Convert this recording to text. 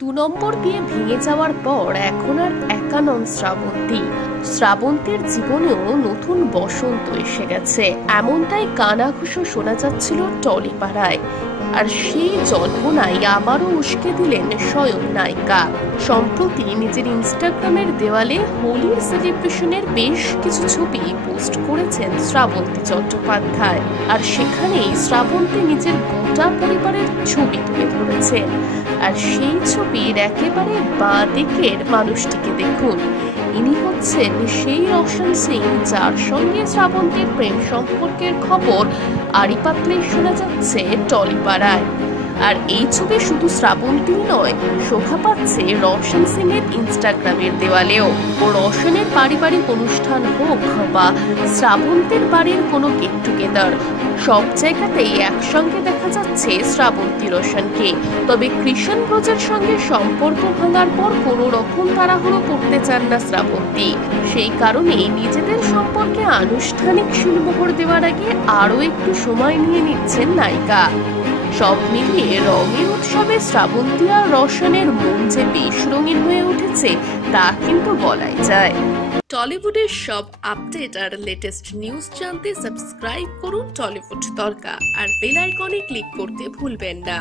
দু নম্বর বিয়ে ভেঙে যাওয়ার পর এখন আর একা নন শ্রাবন্তী। শ্রাবন্তীর জীবনেও নতুন বসন্ত এসে গেছে, এমনটাই কানাঘুষো শোনা যাচ্ছিল টলিপাড়ায়। আর সেই জল্পনাই আবারও উস্কে দিলেন স্বয়ং নায়িকা। সম্প্রতি নিজের ইনস্টাগ্রামের দেওয়ালে হোলির সেলিব্রেশনের বেশ কিছু ছবি পোস্ট করেছেন শ্রাবন্তী চট্টোপাধ্যায়। আর সেখানেই শ্রাবন্তী নিজের গোটা পরিবারের ছবি তুলে ধরেছেন। আর সেই ছবির একেবারে বাঁ দিকের মানুষটিকে দেখুন, ইনি হচ্ছেন সেই রোশন সিং যার সঙ্গে শ্রাবন্তীর প্রেম সম্পর্কের খবর আড়ি পাতলেই শোনা যাচ্ছে টলিপাড়ায়। আর এই ছবি শুধু শ্রাবন্তী নয়, শোভা পাচ্ছে রোশন সিং এর ইনস্টাগ্রামের দেওয়ালেও। ও রোশনের পারিবারিক অনুষ্ঠান হোক বা শ্রাবন্তীর বাড়ির কোনো গেট টুগেদার, সব জায়গাতেই একসঙ্গে দেখা যাচ্ছে শ্রাবন্তী রোশনকে। তবে কৃষণ ব্রজের সঙ্গে সম্পর্ক ভাঙার পর কোনো রকম তাড়াহুড়ো করতে চান না শ্রাবন্তী। সেই কারণেই নিজেদের সম্পর্কে আনুষ্ঠানিক শিলমোহর দেওয়ার আগে আরও একটু সময় নিয়ে নিচ্ছেন নায়িকা। সব মিলিয়ে রঙের উৎসবে শ্রাবন্তী আর রোশনের মন যে বেশ রঙিন হয়ে উঠেছে তা কিন্তু বলাই যায়। টলিউডের সব আপডেট আর লেটেস্ট নিউজ জানতে সাবস্ক্রাইব করুন টলিউড তড়কা আর বেল আইকনে ক্লিক করতে ভুলবেন না।